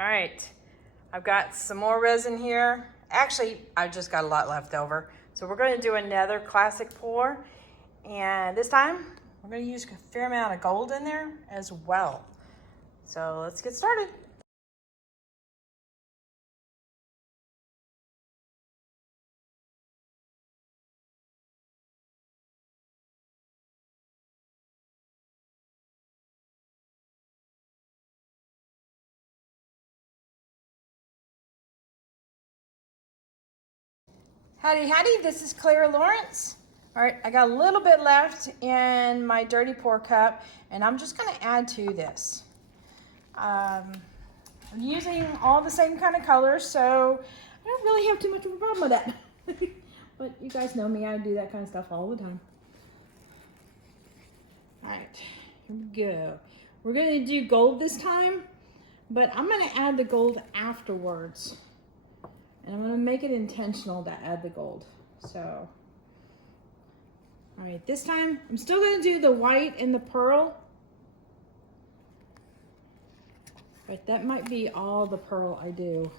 All right, I've got some more resin here. Actually, I just got a lot left over. So we're going to do another classic pour. And this time, we're going to use a fair amount of gold in there as well. So let's get started. Howdy, howdy, this is Clara Lawrence. All right, I got a little bit left in my dirty pour cup, and I'm just gonna add to this. I'm using all the same kind of colors, so I don't really have too much of a problem with that. But you guys know me, I do that kind of stuff all the time. All right, here we go. We're gonna do gold this time, but I'm gonna add the gold afterwards. And I'm going to make it intentional to add the gold. So, all right, this time I'm still going to do the white and the pearl. But that might be all the pearl I do.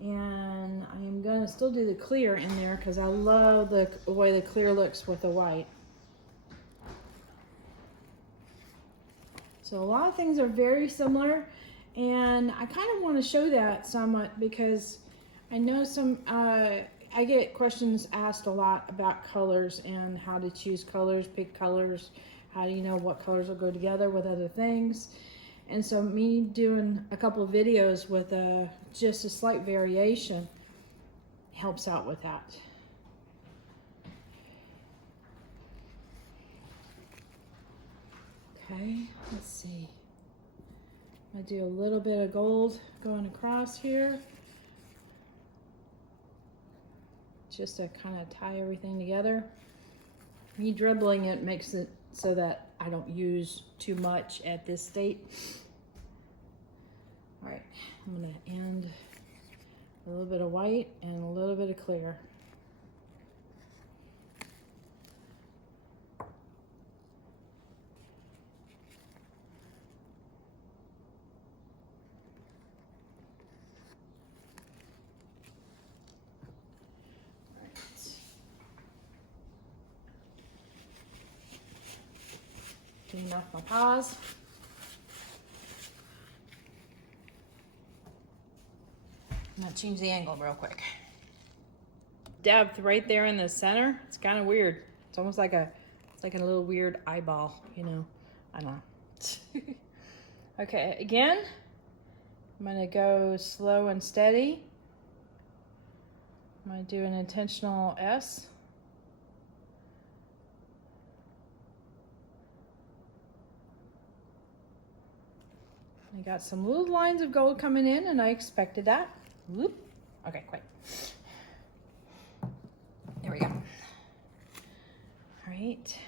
And I am going to still do the clear in there because I love the way the clear looks with the white. So a lot of things are very similar. And I kind of want to show that somewhat because I know I get questions asked a lot about colors and how to choose colors, pick colors, how do you know what colors will go together with other things. And so me doing a couple of videos with just a slight variation helps out with that. Okay, let's see. I do a little bit of gold going across here. Just to kind of tie everything together. Me dribbling it makes it so that I don't use too much at this state. All right, I'm gonna end a little bit of white and a little bit of clear. Clean off my paws. I'm gonna change the angle real quick. Depth right there in the center. It's kind of weird. It's almost like a little weird eyeball, you know. I don't know. Okay, again, I'm gonna go slow and steady. I'm gonna do an intentional S. I got some little lines of gold coming in, and I expected that. Whoop. Okay, quick. There we go. All right.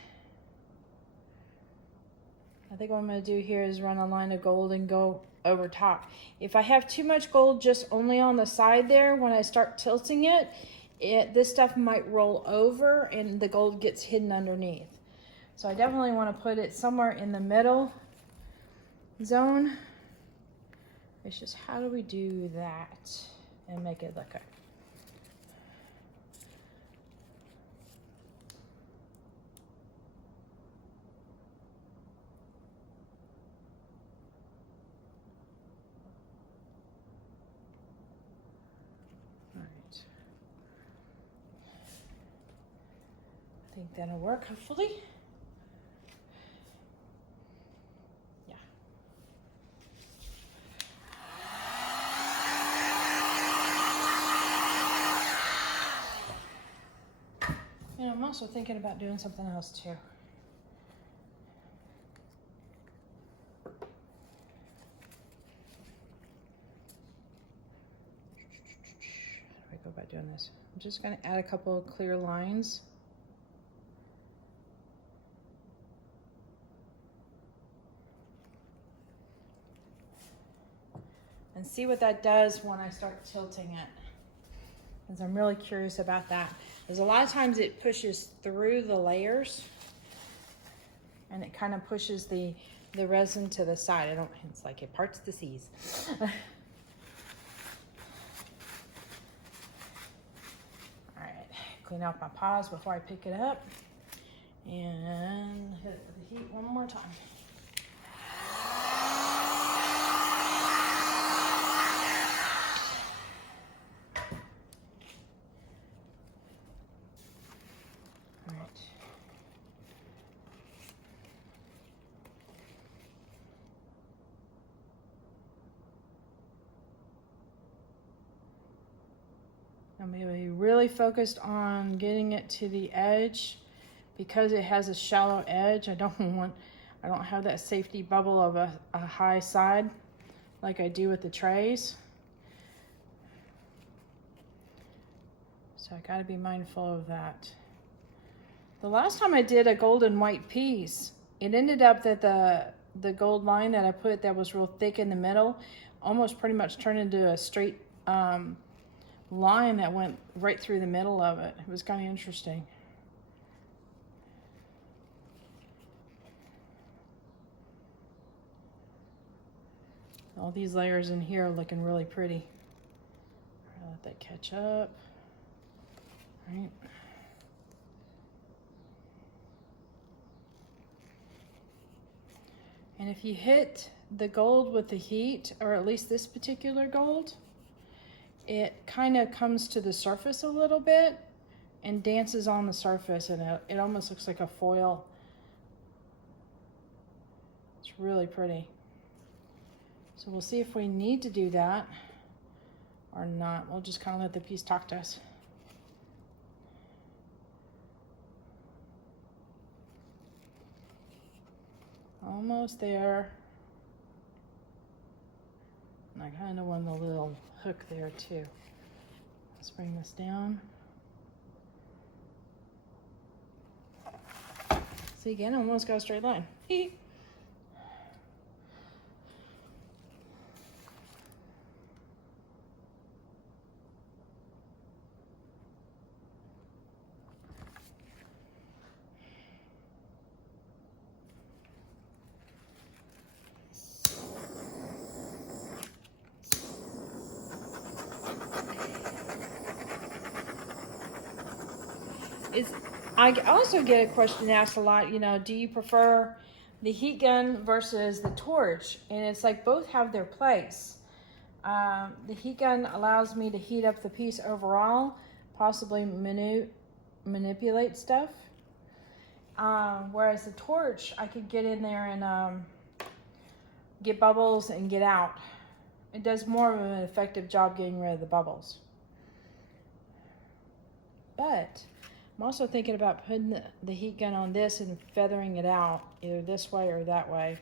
I think what I'm going to do here is run a line of gold and go over top. If I have too much gold just only on the side there, when I start tilting it, this stuff might roll over and the gold gets hidden underneath. So I definitely want to put it somewhere in the middle zone. It's just how do we do that and make it look good. All right. I think that'll work, hopefully. And I'm also thinking about doing something else too. How do I go about doing this? I'm just going to add a couple of clear lines. And see what that does when I start tilting it. Because I'm really curious about that. Because a lot of times it pushes through the layers and it kind of pushes the the resin to the side. It's like it parts the seas. All right, clean out my paws before I pick it up and hit it with the heat one more time. I'm going to be really focused on getting it to the edge because it has a shallow edge. I don't have that safety bubble of a high side like I do with the trays. So I got to be mindful of that. The last time I did a gold and white piece, it ended up that the gold line that I put that was real thick in the middle almost pretty much turned into a straight line that went right through the middle of it. It was kind of interesting. All these layers in here are looking really pretty. I'll let that catch up. All right. And if you hit the gold with the heat, or at least this particular gold, it kind of comes to the surface a little bit and dances on the surface, and it almost looks like a foil. It's really pretty. So we'll see if we need to do that or not. We'll just kind of let the piece talk to us. Almost there. And I kind of want a little hook there too. Let's bring this down. See, again, I almost got a straight line. I also get a question asked a lot, do you prefer the heat gun versus the torch? And it's like both have their place. The heat gun allows me to heat up the piece overall, possibly manipulate stuff. Whereas the torch, I could get in there and get bubbles and get out. It does more of an effective job getting rid of the bubbles. But I'm also thinking about putting the heat gun on this and feathering it out, either this way or that way.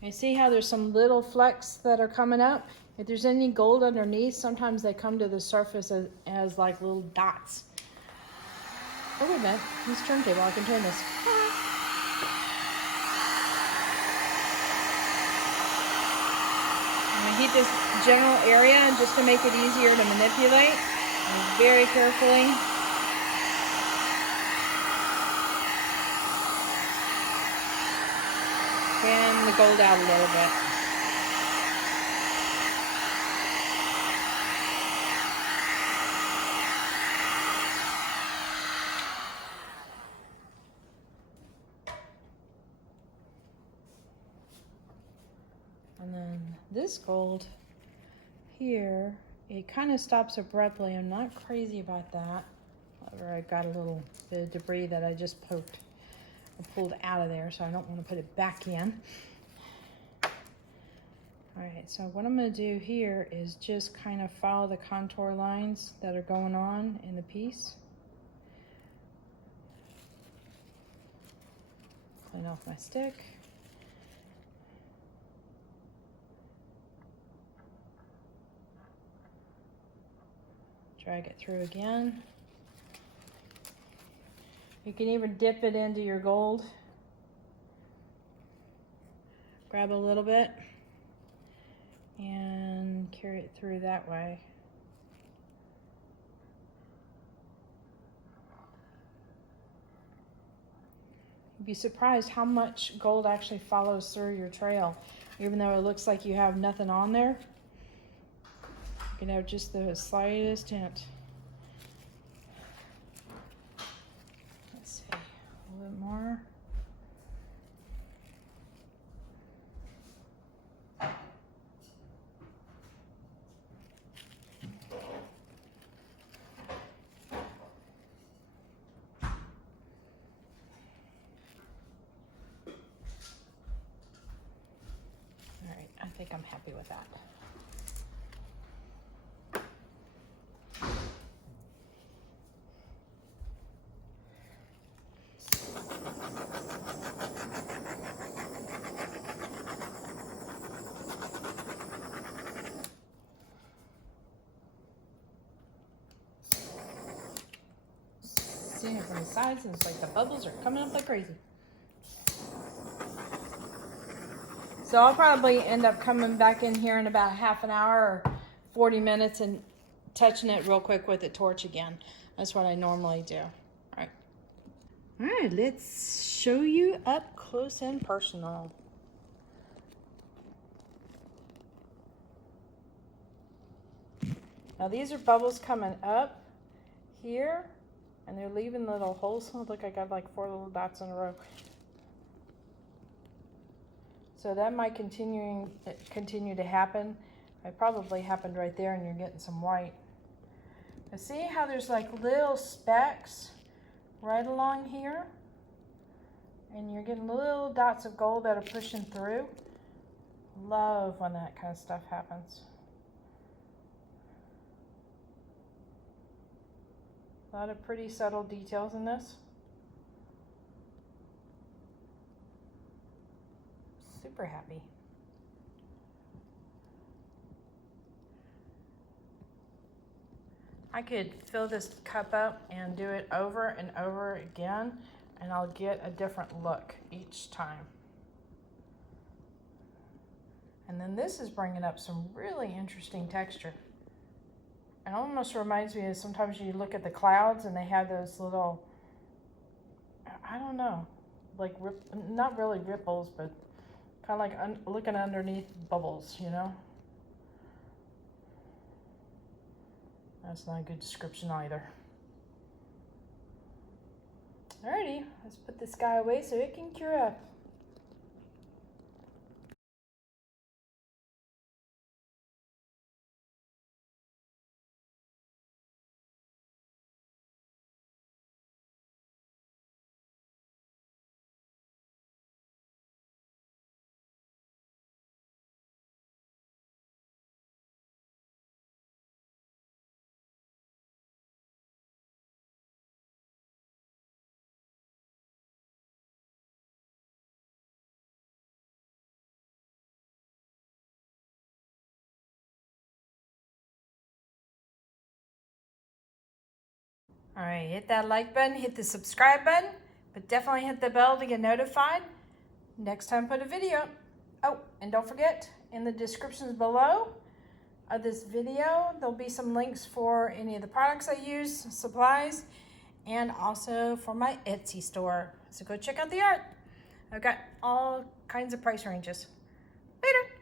And see how there's some little flecks that are coming up? If there's any gold underneath, sometimes they come to the surface as like little dots. Oh, wait a minute. This turntable, I can turn this. Heat this general area just to make it easier to manipulate, and very carefully. Fan the gold out a little bit. And then this gold here, it kind of stops abruptly. I'm not crazy about that. However, I got a little bit of debris that I just poked or pulled out of there, so I don't want to put it back in. All right, so what I'm going to do here is just kind of follow the contour lines that are going on in the piece. Clean off my stick. Drag it through again. You can even dip it into your gold. Grab a little bit and carry it through that way. be surprised how much gold actually follows through your trail. Even though it looks like you have nothing on there, you can have just the slightest hint. Let's see, a little bit more. I think I'm happy with that. Seeing it from the sides, and it's like the bubbles are coming up like crazy. So I'll probably end up coming back in here in about half an hour or 40 minutes and touching it real quick with a torch again. That's what I normally do. All right, let's show you up close and personal. Now these are bubbles coming up here, and they're leaving little holes. Look, I got like 4 little dots in a row. So that might continue to happen. It probably happened right there, and you're getting some white. Now see how there's like little specks right along here? And you're getting little dots of gold that are pushing through. Love when that kind of stuff happens. A lot of pretty subtle details in this. Super happy. I could fill this cup up and do it over and over again, and I'll get a different look each time. And then this is bringing up some really interesting texture. It almost reminds me of sometimes you look at the clouds and they have those little, I don't know, like not really ripples, but kind of like looking underneath bubbles, you know? That's not a good description either. Alrighty, let's put this guy away so it can cure up. All right, hit that like button, hit the subscribe button, but definitely hit the bell to get notified next time I put a video up. Oh, and don't forget, in the descriptions below of this video, there'll be some links for any of the products I use, supplies, and also for my Etsy store. So go check out the art. I've got all kinds of price ranges. Later.